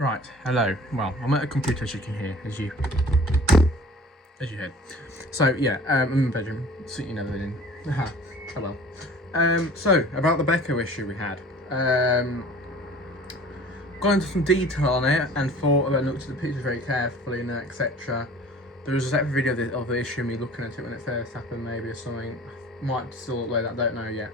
Right, hello. Well, I'm at a computer, as you can hear, as you heard. So yeah, I'm in my bedroom, so you never in. Aha. Oh well. So about the Beko issue we had. Got into some detail on it and thought about looked at the pictures very carefully and etc. There was a separate video of the issue, me looking at it when it first happened, maybe or something. Might still upload that, don't know yet.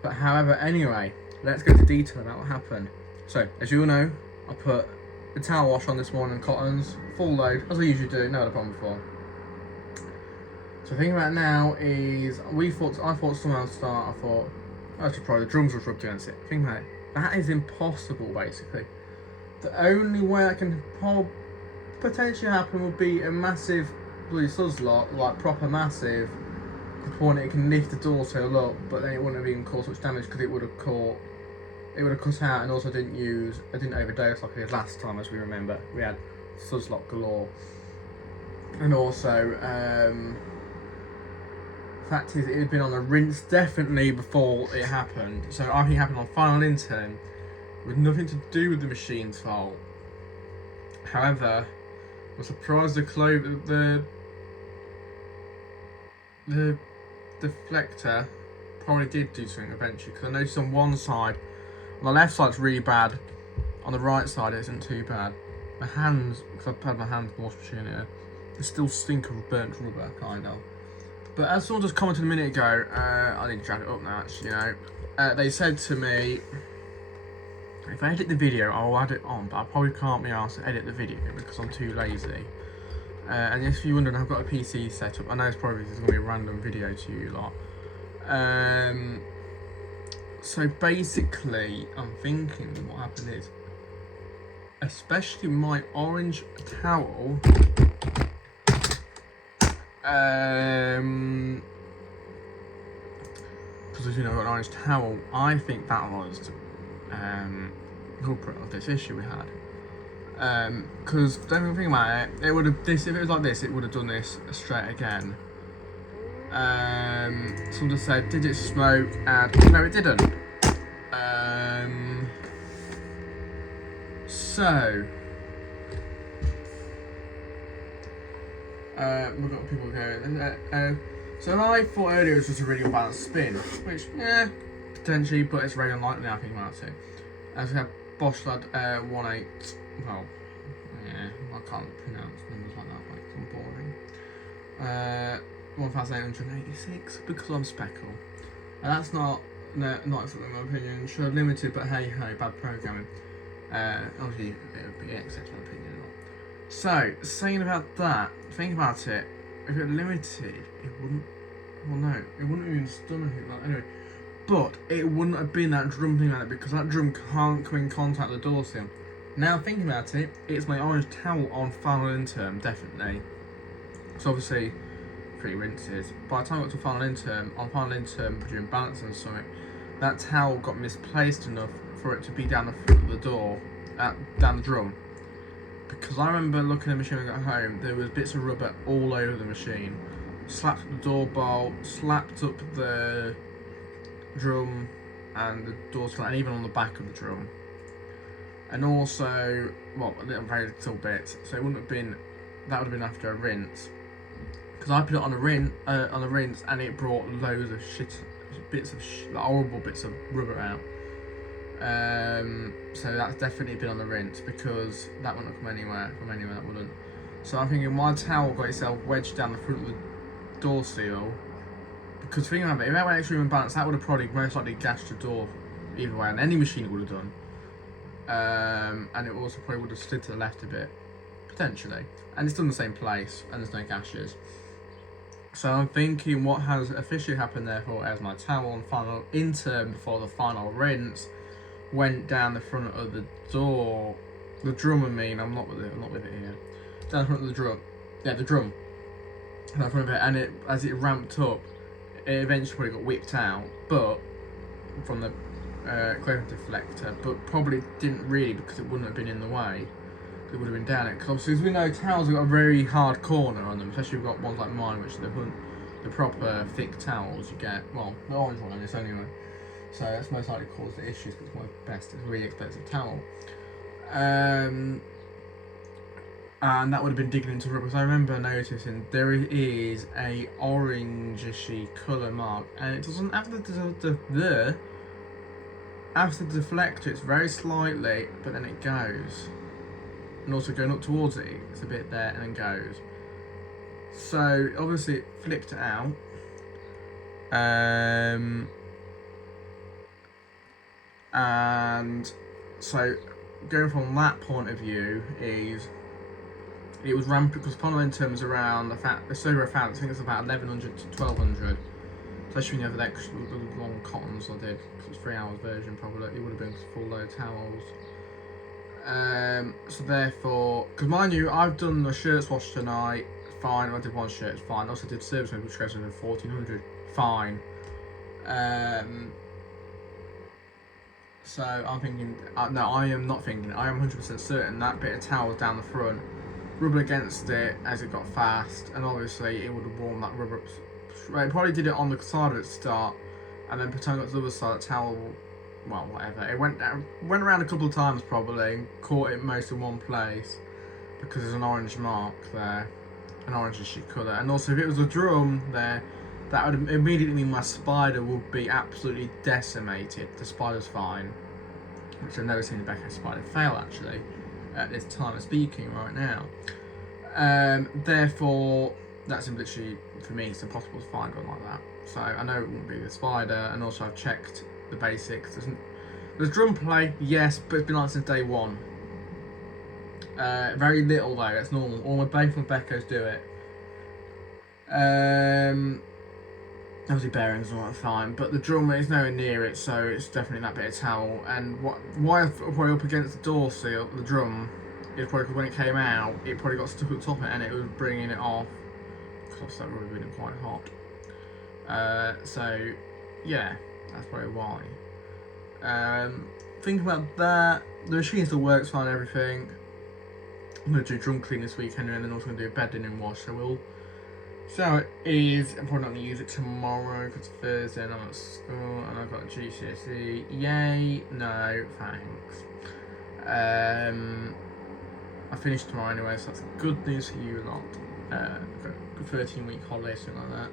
But however, anyway, let's go into detail about what happened. So, as you all know, I put the towel wash on this morning, cottons, full load, as I usually do, never had a problem before. So the thing about now is, I thought someone else start, I thought, that's probably the drums was rubbed against it. Think about it, that is impossible basically. The only way that can potentially happen would be a massive bloody suzzlot, like proper massive, to the point it can lift the door sill up, but then it wouldn't have even caused much damage because it would have cut out, and also didn't overdose like I did last time. As we remember, we had suzzlot galore. And also, the fact is it had been on the rinse definitely before it happened, so I think it happened on final intern with nothing to do with the machine's fault. However, I'm surprised the deflector probably did do something eventually, because I noticed on one side, on the left side's really bad, on the right side it isn't too bad. My hands, because I've had my hands washed machine here, they still stink of burnt rubber, kind of. But as someone just commented a minute ago, I need to drag it up now actually, they said to me, if I edit the video, I'll add it on, but I probably can't be asked to edit the video because I'm too lazy. And if you're wondering, I've got a PC set up. I know this is going to be a random video to you lot. So basically, I'm thinking what happened is, especially my orange towel, because as you know, I've got an orange towel, I think that was the culprit of this issue we had. Because don't even think about it, if it was like this, it would have done this straight again. Someone just said, did it smoke? And no, it didn't. So we've got people going. So I thought earlier it was just a really balanced spin, which potentially, but it's very unlikely I think about it. As we have Bosch Lad 18. Well, yeah, I can't pronounce numbers like that, like I'm boring. 1886 because I'm speckle. And that's not acceptable in my opinion. Should have limited, but hey ho, bad programming. Obviously it would be acceptable in my opinion or not. So, saying about that, think about it. If it were limited, it wouldn't. Well, no, it wouldn't have even done anything like that. Anyway, but it wouldn't have been that drum thing like that because that drum can't come in contact with the door sill. Now thinking about it, it's my orange towel on final intern, definitely. So obviously, 3 rinses. By the time I got to final intern, during balance and something, that towel got misplaced enough for it to be down the front of the door, down the drum. Because I remember looking at the machine when I got home, there was bits of rubber all over the machine. Slapped up the door bolt, slapped up the drum and the door sill, and even on the back of the drum. And also, well, a very little bit, so it wouldn't have been, that would have been after a rinse. Because I put it on a rinse and it brought loads of horrible bits of rubber out. So that's definitely been on the rinse because that wouldn't have come from anywhere, that wouldn't. So I'm thinking my towel got itself wedged down the front of the door seal. Because thinking about it, if that went extreme imbalance, that would have probably most likely gashed the door either way, and any machine would have done. And it also probably would have slid to the left a bit, potentially. And it's still in the same place, and there's no gashes. So I'm thinking what has officially happened therefore as my towel on final intern before the final rinse went down the front of the door. The drum, I mean, I'm not with it here. Down the front of the drum. Yeah, the drum. Down the front of it, and as it ramped up, it eventually probably got whipped out, but from the clothing deflector, but probably didn't really because it wouldn't have been in the way. It would have been down it. Because obviously, as we know, towels have got a very hard corner on them, especially if you've got ones like mine, which are the proper thick towels you get. Well, the orange one on this anyway. So that's most likely caused the issues because it's my best, it's a really expensive towel. And that would have been digging into rubber. Because I remember noticing there is a orangey colour mark, and it doesn't have the after the deflector. It's very slightly, but then it goes, and also going up towards it, it's a bit there and then goes. So obviously it flicked it out. And so going from that point of view is it was rampant because Ponolentum was around it's over 1,000. I think it's about 1,100 to 1,200. Especially when you have the extra long cottons I did, because it's 3 hours version probably. It would have been full load of towels. So therefore, because mind you, I've done the shirts wash tonight. Fine. I did one shirt. It's fine. I also did service mode, which goes over 1,400. Fine. So I'm thinking, no, I am not thinking. I am 100% certain that bit of towel down the front, rubber against it as it got fast, and obviously it would have warmed that rubber up. It probably did it on the side at the start, and then pretend got to the other side, the towel, well, whatever. It went around a couple of times probably, and caught it most in one place, because there's an orange mark there, an orangey colour. And also if it was a drum there, that would immediately mean my spider would be absolutely decimated. The spider's fine, which I've never seen a Beko spider fail actually, at this time of speaking right now. Therefore, that's literally, for me, it's impossible to find one like that. So I know it wouldn't be the spider, and also I've checked the basics. There's drum play, yes, but it's been like since day one. Very little though, that's normal. All my both my Bekos do it. Obviously bearings are not fine, but the drum is nowhere near it, so it's definitely that bit of towel. And why I've probably up against the door seal, the drum, is probably because when it came out, it probably got stuck at the top of it and it was bringing it off. Because that would have been quite hot. So yeah, that's probably why. Thinking about that, the machine still works fine, everything. I'm going to do drum clean this weekend, and then also going to do a bed linen wash, so we'll see how it is. I'm probably not going to use it tomorrow because it's Thursday and I'm at school and I've got a GCSE. Yay, no, thanks. I finished tomorrow anyway, so that's good news for you lot. I've got a 13-week holiday, something like that.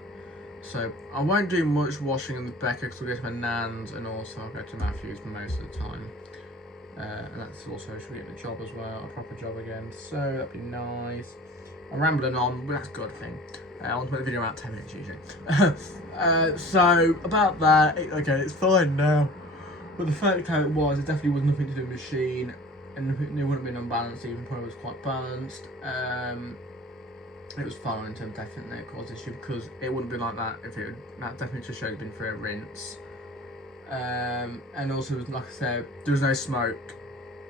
So I won't do much washing in the Beko because I'll go to my nan's, and also I'll go to Matthew's most of the time. And that's also, she'll get a job as well, a proper job again, so that'd be nice. I'm rambling on, but that's a good thing. I want to make the video around 10 minutes usually. So about that, okay, it's fine now. But the fact how it was, it definitely was nothing to do with the machine, and it wouldn't have been unbalanced, even probably was quite balanced. It was fine in terms, definitely it caused issue, because it wouldn't be like that if it would, that definitely just showed it's been through a rinse. And also, like I said, there was no smoke.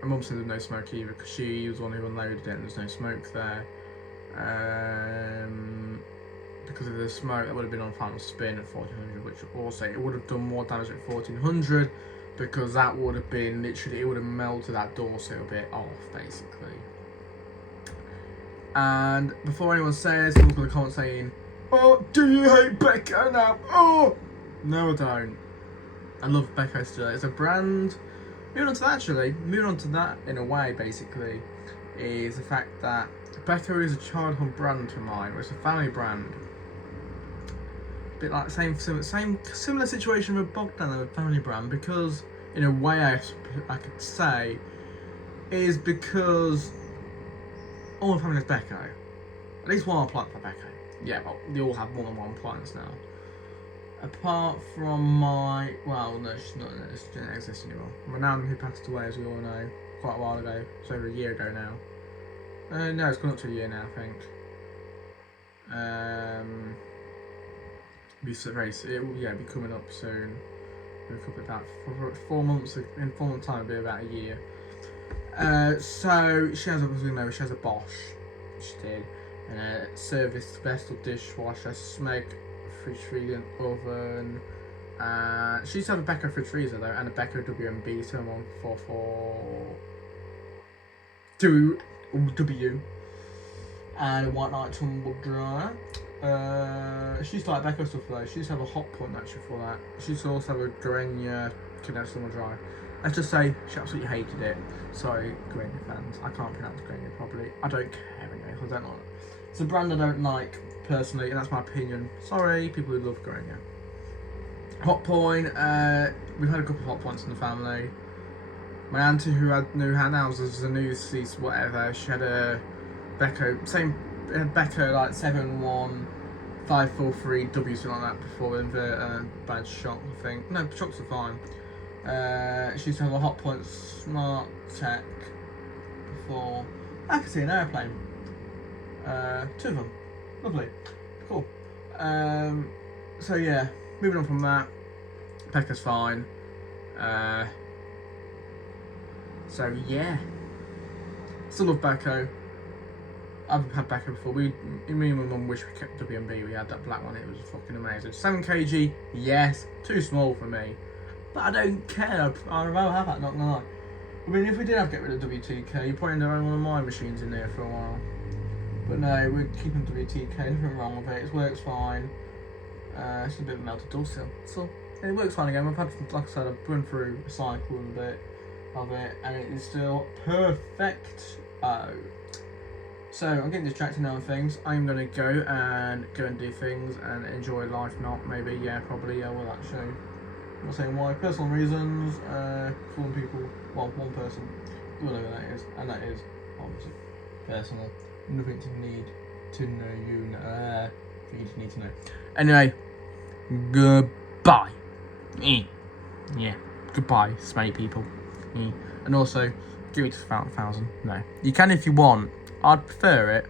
My mum said there was no smoke either, because she was the one who unloaded it and there was no smoke there. Because of the smoke, that would have been on final spin at 1400, which also, it would have done more damage at 1400, because that would have been literally, it would have melted that door seal bit off, basically. And before anyone says, someone's got a comment saying, "Oh, do you hate Beko now?" Oh! No, I don't. I love Beko still. It's a brand. Moving on to that, actually, moving on to that in a way, basically, is the fact that Beko is a childhood brand for mine. It's a family brand. A bit like the similar situation with Bogdan, with family brand, because in a way I could say is because all my family has Beko. At least one appliance for Beko. Yeah, well, they all have more than one appliance now. Apart from my, well, no, she doesn't exist anymore. My nan, who passed away, as we all know, quite a while ago. It's over a year ago now. No, it's gone up to a year now, I think. It will be coming up soon. In a couple about 4 months. In 4 months' time, it'll be about a year. So she has a Bosch. She did, and a service vessel dishwasher, smoke fridge freezer oven. She used to have a Beko fridge freezer though, and a Beko WMB 7144W, and a white night tumble dryer. She used to like Beko stuff though. She used to have a hot point actually for that. She used to also have a Garenia condensed tumble dryer. let's just say she absolutely hated it. Sorry, Grenier fans. I can't pronounce Grenier properly. I don't care anyway, because I don't like it. It's a brand I don't like, personally, and that's my opinion. Sorry, people who love Grenier. Hot Point, we've had a couple of Hot Points in the family. My auntie who had new handhelds as a new cease, whatever, she had a Beko, Beko like 71543W, something like that, before the inverter, bad shock, I think. No, shocks are fine. She used to have a Hot Point Smart Tech before. I could see an airplane. 2 of them. Lovely. Cool. So yeah, moving on from that. Becca's fine. So yeah. Still love Beko. I've had Beko before. Me and my mum wish we kept WMB. We had that black one. It was fucking amazing. 7 kg, yes. Too small for me. But I don't care. I'd rather have that, not gonna lie. I mean, if we did have to get rid of WTK, you'd probably have one of my machines in there for a while. But no, we're keeping WTK. Nothing wrong with it. It works fine. It's a bit of a melted door still. So it works fine again. I've had, like I said, I've run through a cycle a bit of it, and it is still perfect. So I'm getting distracted now with things. I'm gonna go and do things and enjoy life. Not maybe, yeah, probably, yeah, will actually. I'm not saying why. Personal reasons. Calling people. Well, one person. Whatever that is, and that is obviously personal. Nothing to need to know you. For you to need to know. Anyway, goodbye. Yeah, goodbye, smelly people. And also, give it to 1,000. No, you can if you want. I'd prefer it.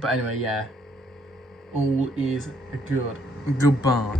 But anyway, yeah. All is good. Goodbye.